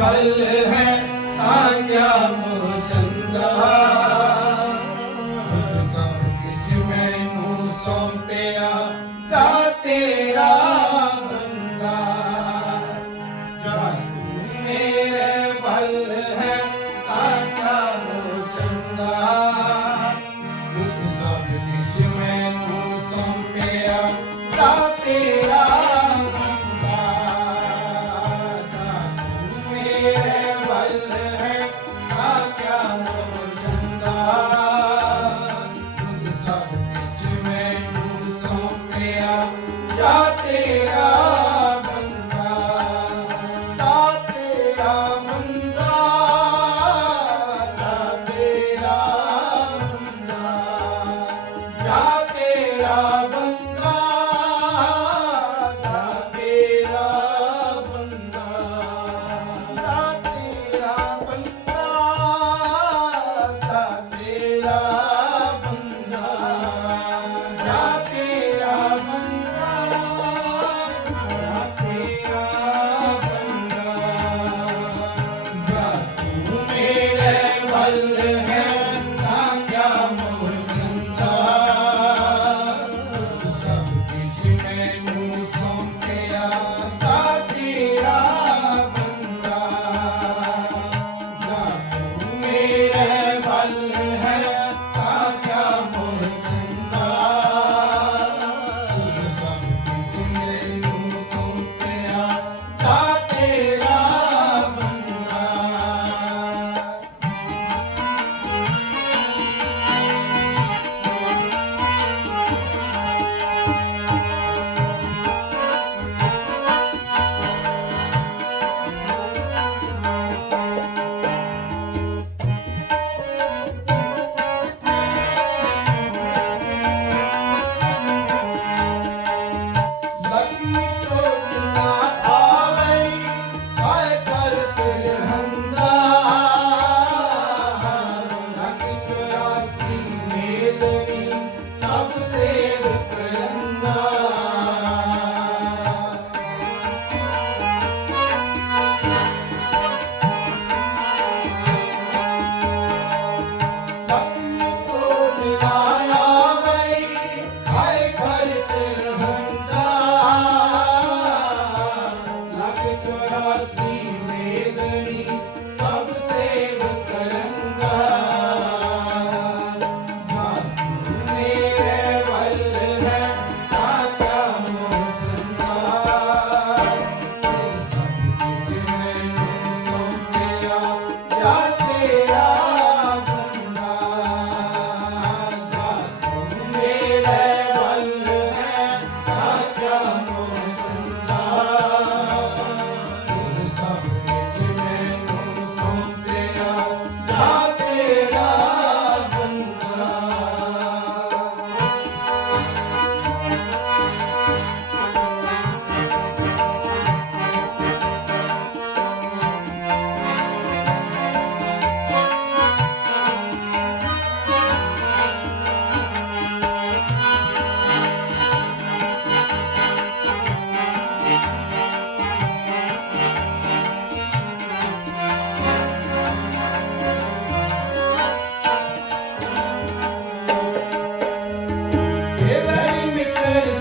पल है आज्ञा मुचंदा सब कुछ मैनू सौंपिया ता तेरा बंदा जा तू मेरे पल है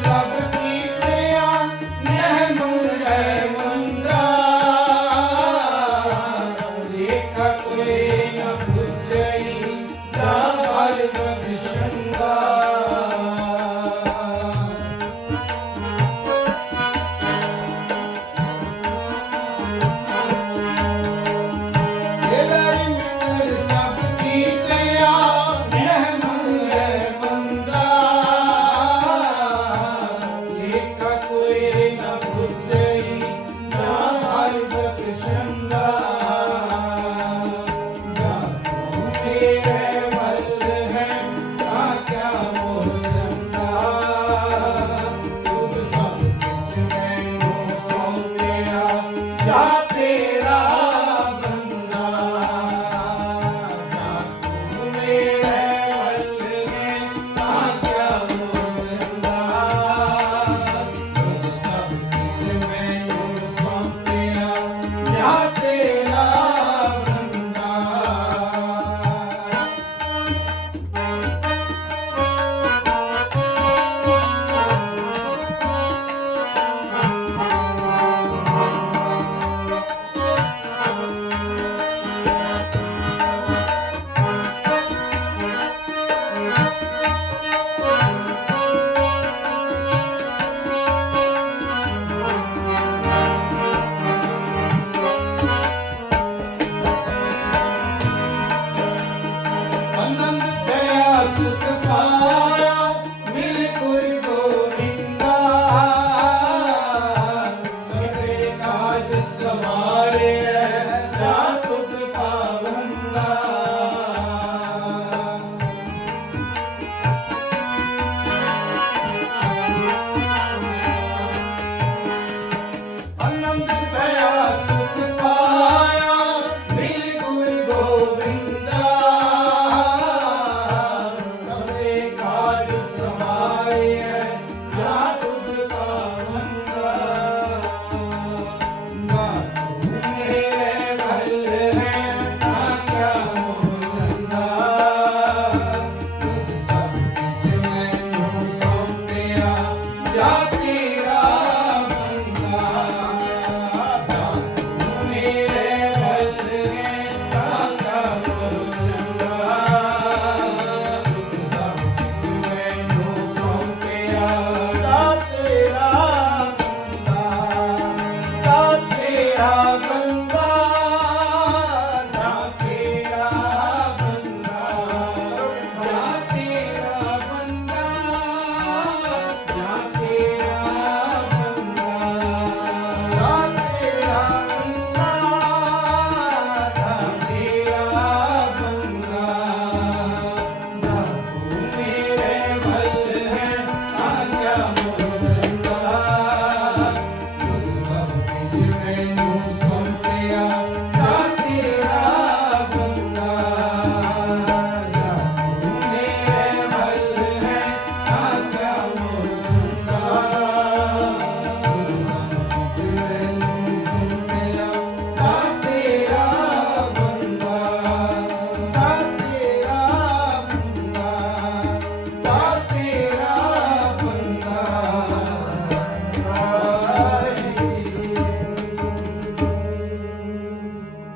ਸਭ nosso trabalho.